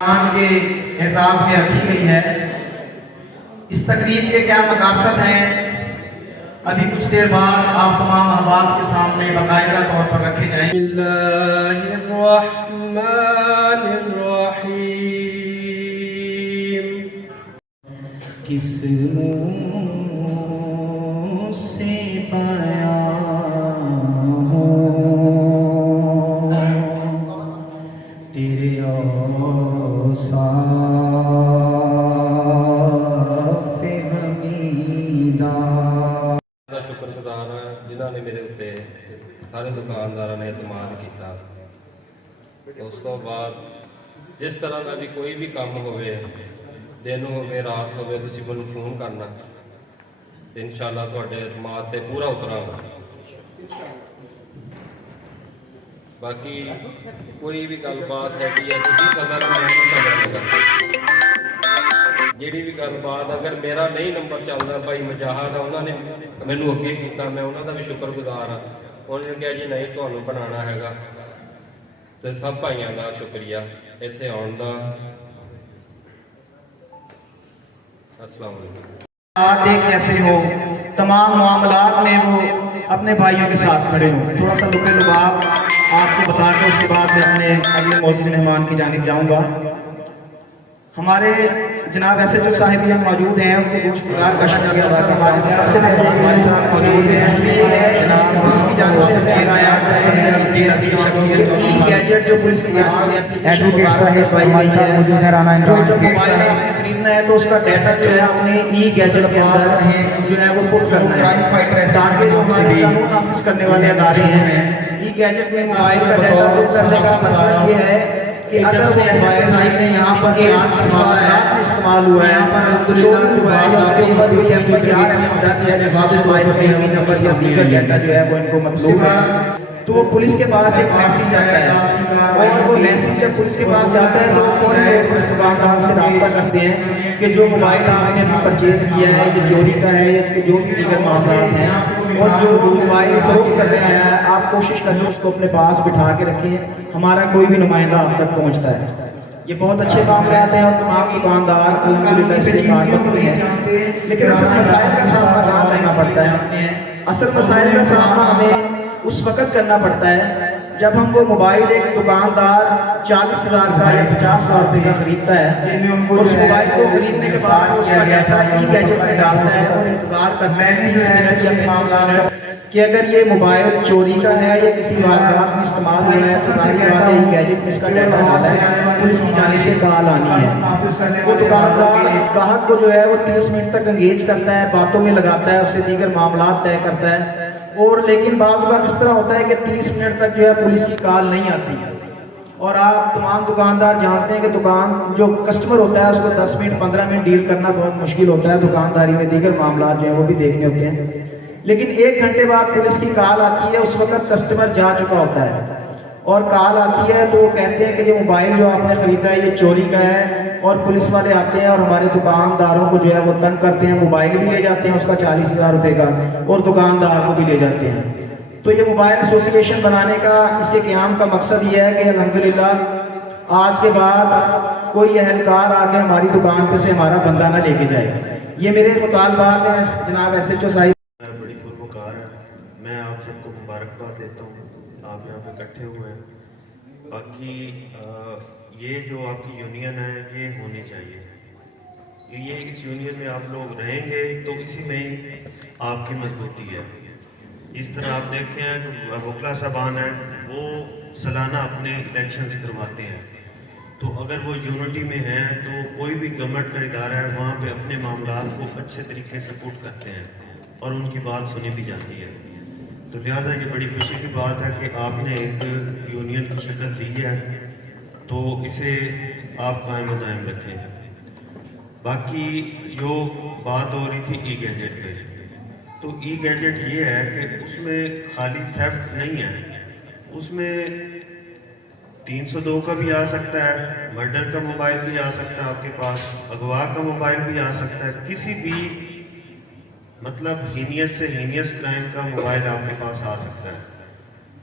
کے اعزاز میں رکھی گئی ہے۔ اس تقریب کے کیا مقاصد ہیں ابھی کچھ دیر بعد آپ تمام احباب کے سامنے باقاعدہ طور پر رکھے جائیں۔ بسم اللہ الرحمن الرحیم۔ کس منہ سے بیان ہو تیرے اوصاف حمیدہ۔ شکر گزار ہاں جنہوں نے میرے اتنے سارے دکاندار نے اعتماد کیا۔ اس تو بعد جس طرح کا بھی کوئی بھی کام ہوئے، دن ہوئے رات ہوئے، تسی مجھے فون کرنا، انشاءاللہ تھوڑے اعتماد تے پورا اترا گا۔ باقی کوئی بھی گل بات ہے کہ تسی صدر میں صدر لگا، جیڑی بھی گل بات اگر میرا نہیں نمبر چلتا بھائی مجاہد انہوں نے مینو اگے کیتا، میں انہوں کا بھی شکر گزار ہاں۔ انہوں نے کہا جی نہیں تمہیں بنانا ہے گا، تو سب بھائیوں کا شکریہ اتنے آن کا۔ السلام علیکم۔ ایک کیسے ہو تمام معاملات میں وہ اپنے بھائیوں کے ساتھ کھڑے ہوں۔ تھوڑا سا لبے لباب آپ کو بتا کے اس کے بعد میں اپنے اگلے موضوع مہمان کی جانب جاؤں گا۔ ہمارے جناب ایسے جو صاحب یہاں موجود ہیں ان کے گوشت گزار کا شکریہ ادا کرنا۔ ہمارے ساتھ موجود ہیں جناب پولیس کی جانب سے دے آیا گیجٹ جو پولیس کی جانب سے ایڈوکیٹ صاحب ہمارے ساتھ موجود ہیں رانا جو موبائل خریدنا ہے تو اس کا ڈیٹا جو ہے اپنے ای گیجٹ کے اندر جو ہے وہ پٹ کرنا ہے تاکہ جو ہمارے قانون نافذ کرنے والے ادارے ہیں ای گیجٹ میں موبائل کا ڈیٹا پٹ کرنے کا مطلب یہ ہے کہ جب سے ایسے صاحب نے یہاں پر استعمال ہوا ہے الحمدللہ جو ہے اس کے اوپر بھی اختیار ہے سمجھا کہ جیسے موبائل پہ ہمیں نمبر یا اسپیکر ڈیٹا جو ہے وہ ان کو مطلوب ہے، تو وہ پولیس کے پاس ایک میسیج آتا ہے اور وہ میسیج جب پولیس کے پاس جاتا ہے تو فوراً پولیس دکاندار سے رابطہ کرتے ہیں کہ جو موبائل آپ نے ابھی پرچیز کیا ہے یہ چوری کا ہے، اس کے جو بھی دیگر معاملات ہیں اور جو موبائل فروخت کرنے آیا ہے آپ کوشش کریں اس کو اپنے پاس بٹھا کے رکھیں، ہمارا کوئی بھی نمائندہ آپ تک پہنچتا ہے۔ یہ بہت اچھے معاملات ہیں اور تمام دکاندار الحمدللہ اس کے تعلق میں ہیں، لیکن اصل مسائل کا سامنا کہاں کرنا پڑتا ہے؟ اصل مسائل کا سامنا ہمیں اس وقت کرنا پڑتا ہے جب ہم وہ موبائل ایک دکاندار 40,000 کا یا 50,000 روپے کا خریدتا ہے، اس موبائل کو خریدنے کے بعد اس کا ڈیٹا ای گیجٹ میں ڈالتا ہے اور انتظار کرتا ہے 30 منٹ یا 5 منٹ کہ اگر یہ موبائل چوری کا ہے یا کسی واردات میں استعمال ہوا ہے تو ظاہر بات ہے ای گیجٹ میں اس کا ڈیٹا ڈالا ہے، پولیس کی جانب سے کال آنی ہے۔ وہ دکاندار گاہک کو جو ہے وہ 30 منٹ تک انگیج کرتا ہے، باتوں میں لگاتا ہے، اس سے دیگر معاملات طے کرتا ہے، اور لیکن بعض اوقات اس طرح ہوتا ہے کہ 30 منٹ تک جو ہے پولیس کی کال نہیں آتی، اور آپ تمام دکاندار جانتے ہیں کہ دکان جو کسٹمر ہوتا ہے اس کو 10 منٹ 15 منٹ ڈیل کرنا بہت مشکل ہوتا ہے، دکانداری میں دیگر معاملات جو ہیں وہ بھی دیکھنے ہوتے ہیں، لیکن 1 گھنٹے بعد پولیس کی کال آتی ہے، اس وقت کسٹمر جا چکا ہوتا ہے اور کال آتی ہے تو وہ کہتے ہیں کہ یہ موبائل جو آپ نے خریدا ہے یہ چوری کا ہے، اور پولیس والے آتے ہیں اور ہمارے دکانداروں کو جو ہے وہ تنگ کرتے ہیں، موبائل بھی لے جاتے ہیں اس کا 40,000 روپے کا اور دکاندار کو بھی لے جاتے ہیں۔ تو یہ موبائل ایسوسیشن بنانے کا اس کے قیام کا مقصد یہ ہے کہ الحمدللہ آج کے بعد کوئی اہلکار آ کے ہماری دکان پہ سے ہمارا بندہ نہ لے کے جائے۔ یہ میرے مطالبات ہیں جناب ایس ایچ او صاحب۔ بڑی پروکار ہے، میں آپ سب کو مبارکباد دیتا ہوں، آپ یہاں پہ اکٹھے ہوئے ہیں۔ باقی یہ جو آپ کی یونین ہے یہ ہونی چاہیے، یہ اس یونین میں آپ لوگ رہیں گے تو اسی میں آپ کی مضبوطی ہے۔ اس طرح آپ دیکھتے ہیں کہ وکلا صاحبان ہیں وہ سالانہ اپنے الیکشنز کرواتے ہیں، تو اگر وہ یونٹی میں ہیں تو کوئی بھی گورنمنٹ کا ادارہ ہے وہاں پہ اپنے معاملات کو اچھے طریقے سے پٹ کرتے ہیں اور ان کی بات سنی بھی جاتی ہے۔ تو لہٰذا یہ بڑی خوشی کی بات ہے کہ آپ نے ایک یونین کی شکل دی ہے، تو اسے آپ قائم و دائم رکھیں۔ باقی جو بات ہو رہی تھی ای گیجٹ پہ، تو ای گیجٹ یہ ہے کہ اس میں خالی تھیفٹ نہیں ہے، اس میں 302 کا بھی آ سکتا ہے، مرڈر کا موبائل بھی آ سکتا ہے آپ کے پاس، اغوا کا موبائل بھی آ سکتا ہے، کسی بھی مطلب ہینیس سے ہینیس کرائم کا موبائل آپ کے پاس آ سکتا ہے۔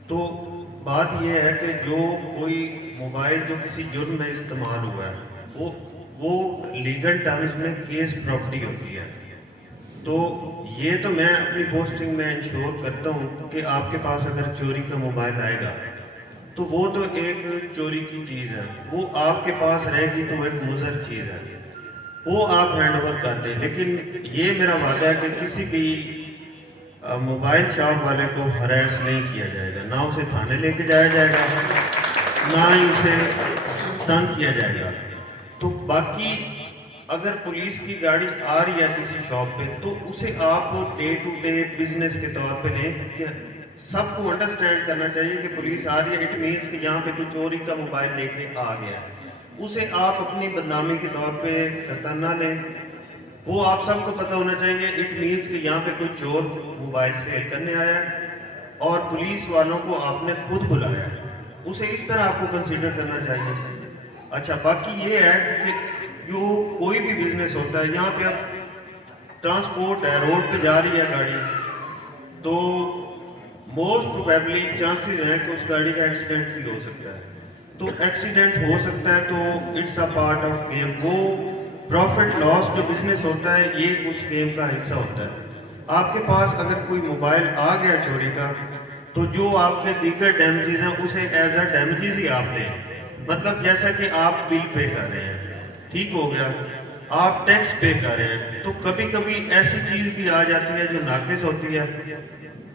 تو बात यह है कि जो कोई मोबाइल जो किसी जुर्म में इस्तेमाल हुआ है वो लीगल टर्म्स में केस प्रॉपर्टी होती है। तो ये तो मैं अपनी पोस्टिंग में इंश्योर करता हूँ कि आपके पास अगर चोरी का मोबाइल आएगा तो वो तो एक चोरी की चीज़ है, वो आपके पास रहेगी तो एक मुज़र चीज़ है, वो आप हैंड ओवर कर दें। लेकिन ये मेरा वादा है कि किसी भी मोबाइल शॉप वाले को हरास नहीं किया जाएगा, ना उसे थाने लेके जाया जाएगा, ना ही उसे तंग किया जाएगा। तो बाकी अगर पुलिस की गाड़ी आ रही है किसी शॉप पे तो उसे आप डे टू डे बिजनेस के तौर पे लें कि सबको अंडरस्टैंड करना चाहिए कि पुलिस आ रही है, इट मीन्स कि यहाँ पे कोई चोरी का मोबाइल लेके आ गया है, उसे आप अपनी बदनामी के तौर पे कतई ना लें। वो आप सबको पता होना चाहिए इट मीन्स कि यहाँ पे कोई चोर मोबाइल सेल करने आया है और पुलिस वालों को आपने खुद बुलाया है, उसे इस तरह आपको कंसीडर करना चाहिए। अच्छा, बाकी ये है कि जो कोई भी बिजनेस होता है, यहाँ पे अब ट्रांसपोर्ट है, रोड पे जा रही है गाड़ी, तो मोस्ट प्रोबेबली चांसेस हैं कि उस गाड़ी का एक्सीडेंट भी हो सकता है। तो एक्सीडेंट हो सकता है तो it's a part of game. वो प्रॉफिट लॉस जो बिजनेस होता है ये उस गेम का हिस्सा होता है। आपके पास अगर कोई मोबाइल आ गया चोरी का तो जो आपके दीगर डैमेजेस हैं उसे एज अ डैमेजेस ही आप दें। मतलब जैसा कि आप बिल पे कर रहे हैं, ठीक हो गया, आप टैक्स पे कर रहे हैं, तो कभी कभी ऐसी चीज भी आ जाती है जो नाकिस होती है,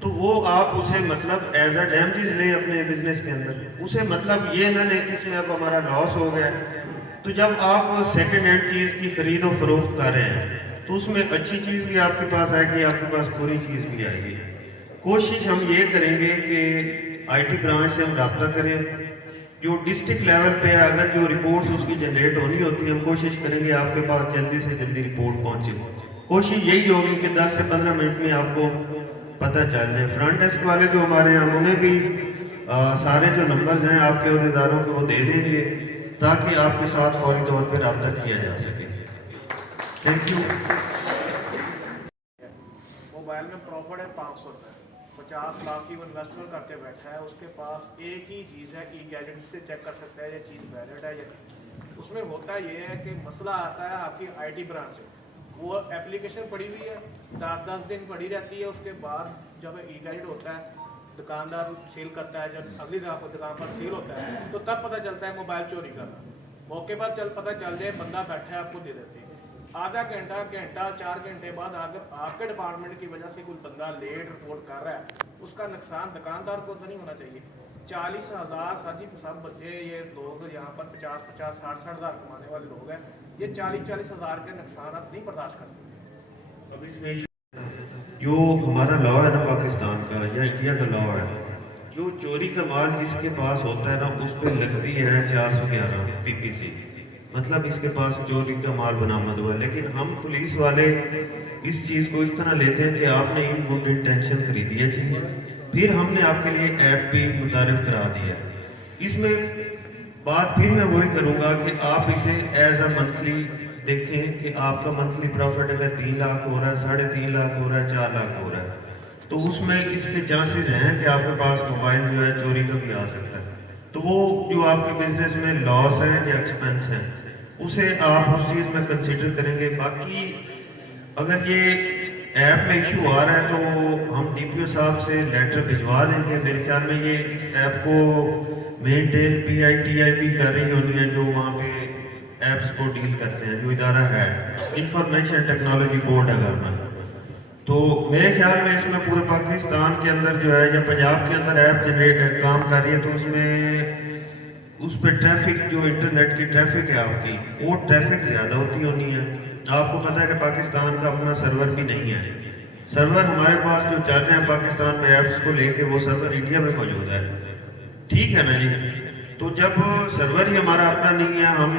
तो वो आप उसे मतलब एज अ डैमेजेस लें अपने बिजनेस के अंदर। उसे मतलब ये ना लें कि इसमें अब हमारा लॉस हो गया। तो जब आप सेकंड हैंड चीज की खरीद और फरोख्त कर रहे हैं तो उसमें अच्छी चीज भी आपके पास आएगी, आपके पास बुरी चीज भी आएगी। कोशिश हम ये करेंगे कि आईटी ब्रांच से हम रब्ता करें, जो डिस्ट्रिक्ट लेवल पे अगर जो रिपोर्ट्स उसकी जनरेट होनी होती है, हम कोशिश करेंगे आपके पास जल्दी से जल्दी रिपोर्ट पहुंचे। कोशिश यही होगी कि 10 से 15 मिनट में आपको पता चल जाए। फ्रंट डेस्क वाले जो हमारे हैं उन्हें भी सारे जो नंबर्स हैं आपके अहदेदारों के वो दे देंगे ताकि आपके साथ फौरी तौर पर रब्ता किया जा सके। Thank you. मोबाइल में प्रॉफिट है 500 रुपये, 50 लाख की वो इन्वेस्टमेंट करके बैठा है, उसके पास एक ही चीज़ है कि गैजेट से चेक कर सकता है ये चीज़ वैलिड है या नहीं। उसमें होता ये है कि मसला आता है आपकी आईटी ब्रांच से, वो एप्लीकेशन पड़ी हुई है 10-10 दिन पड़ी रहती है, उसके बाद जब ई गैजेट होता है दुकानदार सेल करता है, जब अगली दुकान पर सेल होता है तो तब पता चलता है मोबाइल चोरी करना। मौके पर पता चल जाए बंदा बैठा है आपको दे देते हैं, आधा घंटा 4 घंटे बाद अगर आपके डिपार्टमेंट की वजह से कोई बंदा लेट रिपोर्ट कर रहा है, उसका नुकसान दुकानदार को तो नहीं होना चाहिए। 40,000 साजी सब बच्चे ये लोग यहाँ पर 50-50, 60-60 हज़ार कमाने वाले लोग हैं, ये 40-40 हज़ार के नुकसान आप नहीं बर्दाश्त कर सकते। अब इसमें जो हमारा लॉ है ना पाकिस्तान का या इंडिया का लॉ है, जो चोरी का माल जिसके पास होता है ना उस पर लगती है 411 PPC, मतलब इसके पास चोरी का माल बरामद हुआ। लेकिन हम पुलिस वाले इस चीज़ को इस तरह लेते हैं कि आपने इन गुड इंटेंशन खरीदी है चीज़, फिर हमने आपके लिए ऐप भी मुतारिफ करा दिया। इसमें बात फिर मैं वही करूँगा कि आप इसे एज अ मंथली देखें कि आपका मंथली प्रॉफिट अगर 3 लाख हो रहा है, 3.5 लाख हो रहा है, 4 लाख हो रहा है, तो उसमें इसके चांसेस हैं कि आपके पास मोबाइल जो है चोरी का भी आ सकता है। तो वो जो आपके बिजनेस में लॉस है या एक्सपेंस है उसे आप उस चीज़ में कंसीडर करेंगे। बाकी अगर ये ऐप में इशू आ रहा है तो हम DPO साहब से लेटर भिजवा देंगे। मेरे ख्याल में ये इस ऐप को मेंटेन PITIB कर रही होनी है, जो वहाँ पे ऐप्स को डील करते हैं, जो इदारा है इंफॉर्मेशन टेक्नोलॉजी बोर्ड है गवर्नमेंट। तो मेरे ख्याल में इसमें पूरे पाकिस्तान के अंदर जो है या पंजाब के अंदर ऐप जनरेट काम कर रही है, तो उसमें उस पर ट्रैफिक जो इंटरनेट की ट्रैफिक है आपकी, वो ट्रैफिक ज़्यादा होती होनी है। आपको पता है कि पाकिस्तान का अपना सर्वर भी नहीं है। सर्वर हमारे पास जो चल रहे हैं पाकिस्तान में ऐप्स को लेके, वो सर्वर इंडिया में मौजूद है, ठीक है ना जी। तो जब सर्वर ही हमारा अपना नहीं है, हम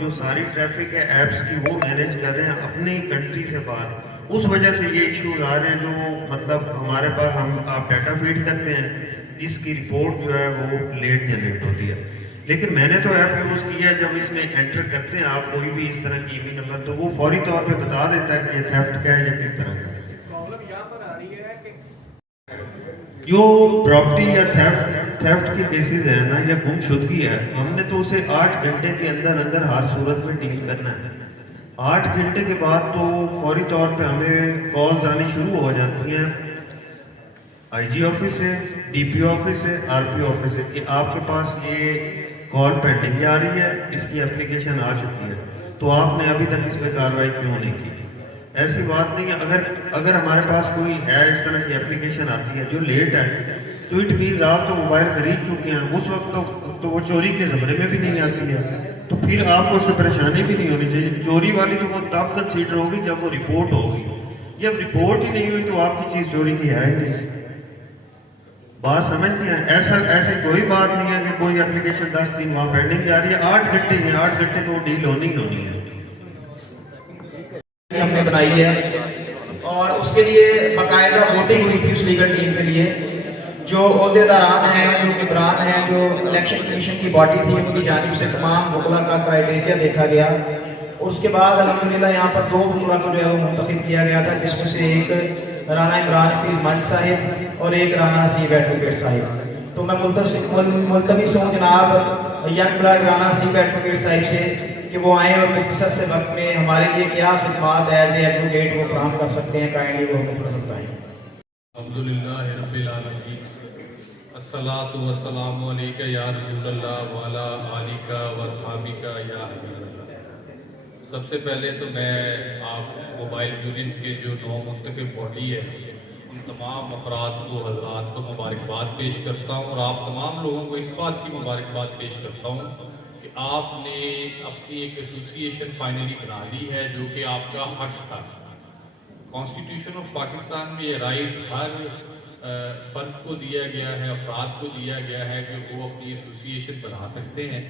जो सारी ट्रैफिक है ऐप्स की वो मैनेज कर रहे हैं अपनी कंट्री से बाहर, उस वजह से ये इश्यूज आ रहे हैं। जो मतलब हमारे पास आप डाटा फीड करते हैं जिसकी रिपोर्ट जो है वो लेट जनरेट होती है। लेकिन मैंने तो ऐप यूज़ किया है, जब इसमें एंटर करते हैं आप कोई भी इस तरह की ईमेल नंबर, तो वो फौरी तौर पे बता देता है कि ये थेफ्ट का है या किस तरह का। प्रॉब्लम यहाँ पर आ रही है कि जो प्रॉपर्टी या थेफ्ट थेफ्ट के केसेस हैं ना या गुमशुदगी है, हमने तो उसे 8 घंटे के अंदर अंदर हर सूरत में डील करना है। 8 घंटे के बाद तो फौरी तौर पे हमें कॉल्स आनी शुरू हो जाती हैं आईजी ऑफिस से, डीपी ऑफिस से, आरपी ऑफिस से कि आपके पास ये कॉल पेंडिंग आ रही है, इसकी एप्लीकेशन आ चुकी है, तो आपने अभी तक इस पर कार्रवाई क्यों नहीं की। ऐसी बात नहीं है, अगर हमारे पास कोई है इस तरह की एप्लीकेशन आती है जो लेट है, तो इट मीन्स आप तो मोबाइल खरीद चुके हैं, उस वक्त तो वो चोरी के ज़मरे में भी नहीं आती है, तो फिर आपको उसमें परेशानी भी नहीं होनी चाहिए। चोरी वाली तो वो तब कंसीडर होगी जब वो रिपोर्ट होगी, जब रिपोर्ट ही नहीं हुई तो आपकी चीज़ चोरी की है ही नहीं। बात समझते हैं, ऐसे कोई बात नहीं है कि कोई एप्लीकेशन 10 दिन वहाँ पेंडिंग जा रही है, 8 घंटे हैं, 8 घंटे में वो डील होनी ही होनी है। हमने बनाई है और उसके लिए बाकायदा वोटिंग हुई थी उस लीगल टीम के लिए। जो अहदेदारान हैं, जो निगरान हैं, जो इलेक्शन कमीशन की बॉडी थी, उनकी जानिब से तमाम वकला का क्राइटेरिया देखा गया और उसके बाद अल्हम्दुलिल्लाह यहाँ पर 2 वकला को जो है वो मुंतखब किया गया था, जिसमें से एक राना इमरान हफीज मंच साहिब और एक राना हसीब एडवोकेट साहिब। तो मैं मुल्तमिस हूँ जनाब young blood Rana Haseeb advocate Sahib से कि वो आएँ और मुख्तसर से वक्त में हमारे लिए क्या खिदमात है एज एडवोकेट वो फराहम कर सकते हैं, काइंडली वो हमें थोड़ा सा बताएं। अल्हम्दुलिल्लाह रब्बिल आलमीन, अस्सलातु वस्सलामु अलैका या रसूलल्लाह व अला आलिका व अस्हाबिका या हबीबल्लाह। सबसे पहले तो मैं आप मोबाइल यूनियन के जो 9 मुंतखब बॉडी है उन तमाम अफराद को, हज़रात को मुबारकबाद पेश करता हूँ और आप तमाम लोगों को इस बात की मुबारकबाद पेश करता हूँ कि आपने अपनी एक एसोसिएशन फाइनली बना ली है जो कि आपका हक था। कॉन्स्टिट्यूशन ऑफ पाकिस्तान में ये राइट हर फ़र्द को दिया गया है, अफराद को दिया गया है कि वो अपनी एसोसिएशन बना सकते हैं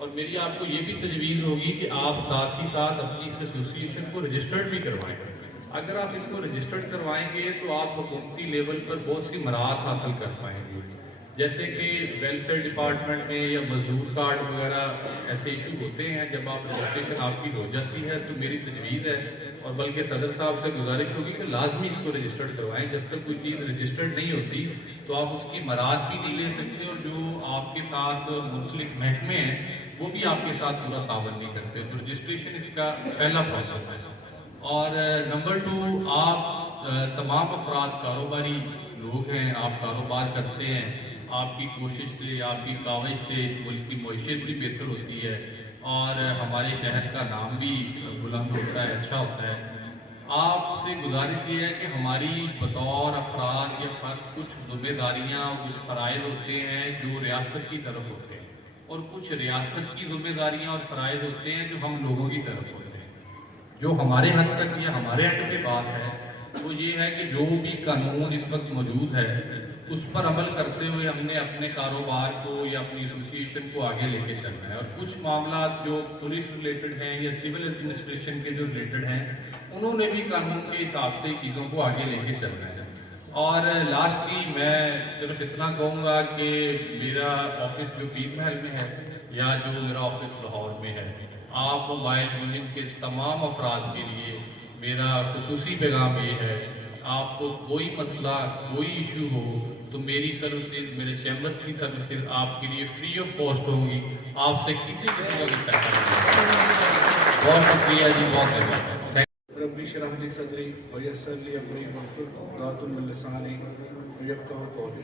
और मेरी आपको ये भी तजवीज़ होगी कि आप साथ ही साथ अपनी इस एसोसिएशन को रजिस्टर्ड भी करवाएं। अगर आप इसको रजिस्टर्ड करवाएंगे तो आप हुकूमती लेवल पर बहुत सी मराहत हासिल कर पाएंगे, जैसे कि वेलफेयर डिपार्टमेंट में या मजदूर कार्ड वगैरह ऐसे इशू होते हैं। जब आप रजिस्ट्रेशन आपकी हो जाती है तो मेरी तजवीज़ है और बल्कि सदर साहब से गुजारिश होगी कि लाजमी इसको रजिस्टर्ड करवाएं। जब तक कोई चीज़ रजिस्टर्ड नहीं होती तो आप उसकी मराहत भी नहीं ले सकते और जो आपके साथ मुंसलिक महकमे हैं वो भी आपके साथ पूरा तावन नहीं करते। तो रजिस्ट्रेशन इसका पहला प्रोसेस है। और नंबर 2, आप तमाम अफराद कारोबारी लोग हैं, आप कारोबार करते हैं, आपकी कोशिश से, आपकी काविश से इस मुल्क की मईशत भी बेहतर होती है और हमारे शहर का नाम भी बुलंद होता है, अच्छा होता है। आपसे गुजारिश ये है कि हमारी बतौर अफराद या फर्द कुछ ज़िम्मेदारियाँ, कुछ फ़राइज़ होते हैं जो रियासत की तरफ होते हैं और कुछ रियासत की ज़िम्मेदारियाँ और फ़राइज़ होते हैं जो हम लोगों की तरफ होते हैं। जो हमारे हद तक या हमारे हद पे बात है वो ये है कि जो भी कानून इस वक्त मौजूद है उस पर अमल करते हुए हमने अपने कारोबार को या अपनी एसोसिएशन को आगे लेके चलना है। और कुछ मामला जो पुलिस रिलेटेड हैं या सिविल एडमिनिस्ट्रेशन के जो रिलेटेड हैं उन्होंने भी कानून के हिसाब से चीज़ों को आगे लेके चलना है। और लास्टली मैं सिर्फ इतना कहूँगा कि मेरा ऑफिस जो पीर महल में है या जो मेरा ऑफिस लाहौर में है, आप मोबाइल यूनियन के तमाम अफराद के लिए मेरा खुसूसी पैगाम ये है, आपको कोई मसला, कोई इशू हो तो मेरी सर्विसेज, मेरे चैम्बर्स की सर्विसेज आपके लिए फ्री ऑफ कॉस्ट होंगी। आपसे किसी किस्म का भी पैसा नहीं। बहुत शुक्रिया जी, बहुत धन्यवाद। रब्बी शरह ली सदरी व यस्सिर ली अमरी वाहलुल मिन लिसानी यफ्क़हू क़ौली।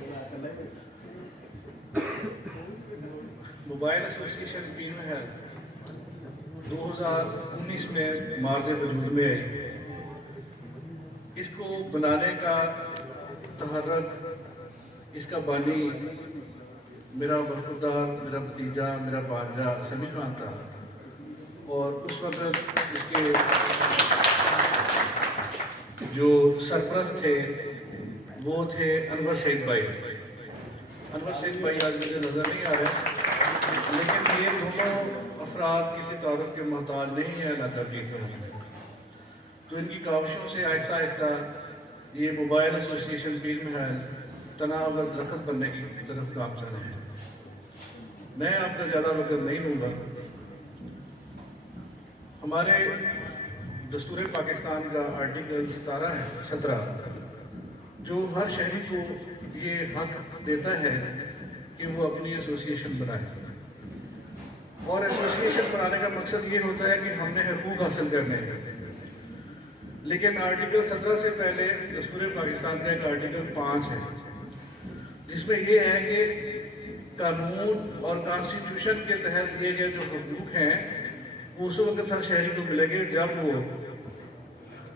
मोबाइल एसोसिएशन पीर महल 2019 में मार्ज वजूद में आई। इसको बनाने का तहर्रक, इसका बानी मेरा बरखुरदार, मेरा भतीजा, मेरा भांजा समी खान था और उस वक्त इसके जो सरपरस्त थे वो थे अनवर सईद भाई। अनवर सईद भाई आज मुझे नज़र नहीं आ रहे, लेकिन ये दोनों अफराद किसी तारुफ के मोहताज नहीं है इलाका पीर महल में। तो इनकी काविशों से आहिस्ता आहिस्ता ये मोबाइल एसोसिएशन पीर महल तनाव और दरख्त बनने की तरफ काम चल रहे हैं। मैं आपका ज़्यादा वक्त नहीं लूँगा। हमारे दस्तूर पाकिस्तान का आर्टिकल 17 जो हर शहरी को ये हक देता है कि वो अपनी एसोसिएशन बनाए, और एसोसिएशन बनाने का मकसद ये होता है कि हमने हकूक़ हासिल करने हैं। लेकिन आर्टिकल 17 से पहले दस्तूर पाकिस्तान का एक आर्टिकल 5 है जिसमें ये है कि कानून और कॉन्स्टिट्यूशन के तहत दिए गए जो हकूक़ हैं वो उस वक्त हर शहरी को मिलेंगे जब वो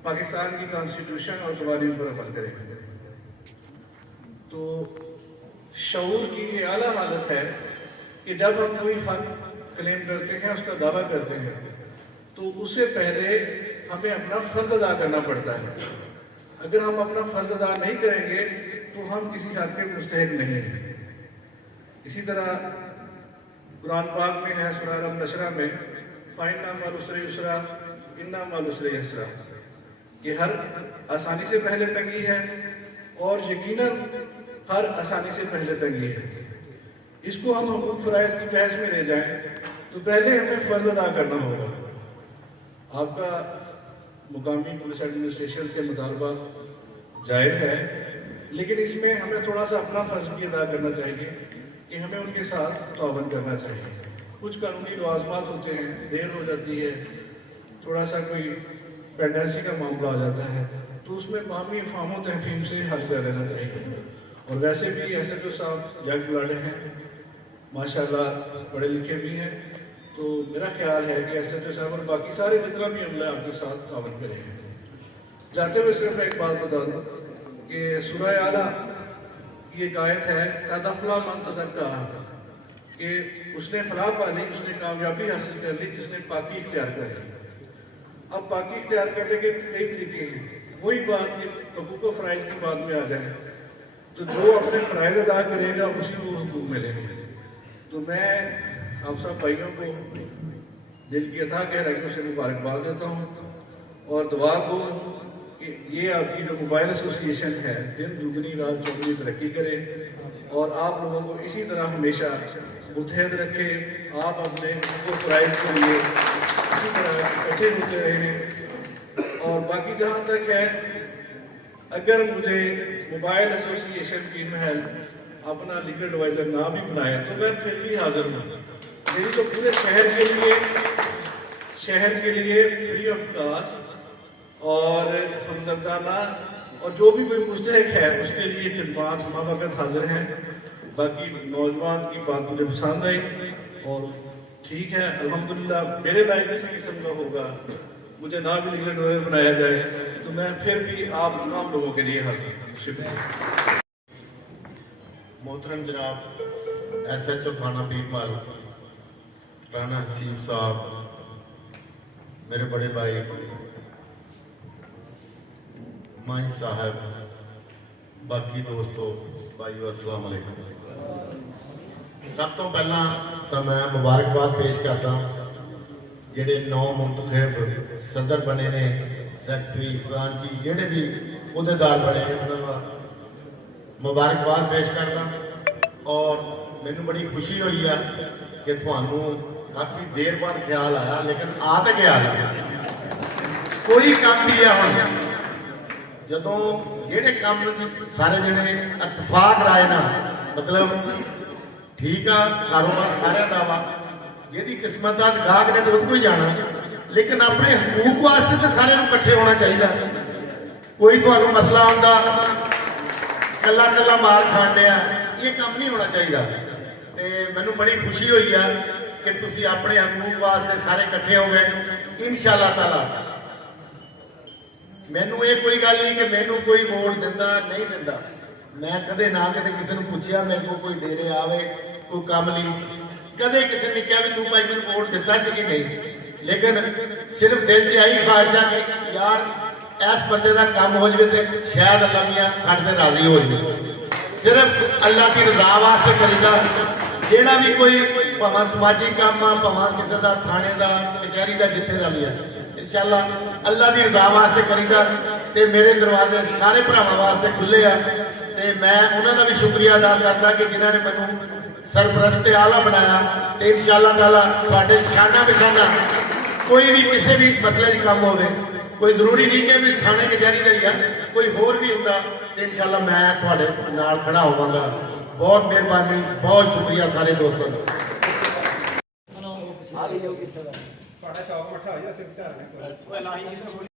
पाकिस्तान की कॉन्स्टिट्यूशन और कवानीन पर अमल करेंगे। तो शऊर की ये आला हालत है कि जब हम कोई हक क्लेम करते हैं, उसका दावा करते हैं, तो उससे पहले हमें अपना फ़र्ज़ अदा करना पड़ता है। अगर हम अपना फ़र्ज़ अदा नहीं करेंगे तो हम किसी हक के मुस्तहिक नहीं हैं। इसी तरह कुरान पाक में है सूरह अल-नशरा में, फ़इन्ना मअल उसरि युसरा इन्ना मअल उसरि यसरा, कि हर आसानी से पहले तंगी है और यकीनन हर आसानी से पहले तंगी है। इसको हम हुकूक फ़राइज़ की बहस में ले जाएं तो पहले हमें फ़र्ज़ अदा करना होगा। आपका मुकामी पुलिस एडमिनिस्ट्रेशन से मुतालबा जायज़ है, लेकिन इसमें हमें थोड़ा सा अपना फ़र्ज़ भी अदा करना चाहिए कि हमें उनके साथ तावन करना चाहिए। कुछ कानूनी लवाज़मात होते हैं, देर हो जाती है, थोड़ा सा कोई पेंडेंसी का मामला आ जाता है, तो उसमें बाहमी फ़ाहम तहफ़ीम से हल कर लेना चाहिए। और वैसे भी ऐसे तो साहब जग बुलाने हैं, माशाल्लाह पढ़े लिखे भी हैं, तो मेरा ख्याल है कि ऐसे तो साहब और बाकी सारे जितना भी अमला आपके साथ तावन करेंगे। जाते हुए सिर्फ एक बात बता दूँ कि सूरह आला की एक आयत है, कदफला मन तज़क्का, कि उसने फलाह पा ली, उसने कामयाबी हासिल कर ली जिसने पाकी इख्तियार कर ली। अब पाकी इख्तियार करने के कई तरीके हैं। वही बात कि हकूक़ फ़राइज़ की बात में आ जाए तो जो अपने फ़राइज़ अदा करेगा उसी को हुकूक मिलेंगे। तो मैं आप सब भाइयों को दिल की अथाह गहराइयों से मुबारकबाद देता हूँ और दुआ को कि ये आपकी जो मोबाइल एसोसिएशन है दिन दुगनी रात चौगुनी तरक्की करे और आप लोगों को इसी तरह हमेशा मुतहद रखे। आप अपने फ़राइज़ के लिए इसी तरह इकट्ठे होते रहें। और बाकी जहाँ तक है, अगर मुझे मोबाइल एसोसिएशन की महल अपना लीगल एडवाइज़र ना भी बनाए तो मैं फिर भी हाजिर हूँ। मेरी तो पूरे शहर के लिए फ्री ऑफ कास्ट और हमदर्दाना और जो भी कोई मुस्तहिक है उसके लिए खिदमात हम वक्त हाजिर हैं। बाकी नौजवान की बात मुझे पसंद आई और ठीक है, अल्हम्दुलिल्लाह मेरे लाइफ इसी किस्म का होगा, मुझे ना भी लीगल एडवाइज़र बनाया जाए तो मैं फिर भी आप तमाम लोगों के लिए हाजिर हूँ। शुक्रिया। मोहतरम जनाब SHO थाना बीरमल राना हसीब साहब, मेरे बड़े भाई माई साहब, बाकी दोस्तों भाइयों अस्सलाम वालेकुम। सब तो पहला तो मैं मुबारकबाद पेश करता जेडे 9 मुंतखब सदर बने ने, सैकटरी फलान जी जेडे भी अहदेदार बने ने उन्होंने मुबारकबाद पेश करता। और मैनू बड़ी खुशी हुई है कि थानू काफ़ी देर बाद ख्याल आया, लेकिन आ तो गया कोई काम भी है हम जदों जेडे काम सारे जने इतफाक राय ना, मतलब ठीक आ कारोबार सारे का वा, जी किस्मत आ गाहक ने तो उसको ही जाना, लेकिन अपने हकूक वास्ते तो सारे इकट्ठे होना चाहिए। कोई तो मसला आता कला कला मार खान दिया, ये काम नहीं होना चाहिए। तो मैनू बड़ी खुशी हुई है कि तुसी अपने हकूक वास्ते सारे इकट्ठे हो गए। इंशाअल्लाह ताला मैनू ये कोई गल नहीं कि मैनू कोई वोट दिंदा नहीं दिंदा, मैं कदे ना कदे किसी ने पूछा मेरे को कोई डेरे आवे कोई काम नहीं, कदे किसी ने कहा भी तू भाई मैंने वोट दिता सी कि नहीं, लेकिन सिर्फ दिल च आई ख्वाहिश है कि यार इस बंदे का काम हो जाए तो शायद अल्लाह मियां साडे ते राजी हो जाए। सिर्फ अल्लाह की रजा वास्ते करीदा, जेड़ा भी कोई भावें समाजी काम आ, भावें किसी का थाने का कचहरी का जिथे का भी है, इंशाअल्लाह अल्लाह की रजा वास्ते करीदा। तो मेरे दरवाजे सारे भरावां वास्ते खुले आ, तो मैं उन्होंने भी शुक्रिया अदा करता कि जिन्होंने मैनू सरपरस्त आला बनाया। तो इंशाअल्लाह ताला तुहाडे शाना बशाना कोई भी किसी भी मसले की काम होवे, कोई जरूरी नहीं कि भी थाने कचहरी का ही है, कोई होर भी होंदा तो इंशाअल्लाह मैं तुहाडे नाल खड़ा होवांगा। ਬਹੁਤ ਮਿਹਰਬਾਨੀ, ਬਹੁਤ ਸ਼ੁਕਰੀਆ ਸਾਰੇ ਦੋਸਤਾਂ ਦਾ।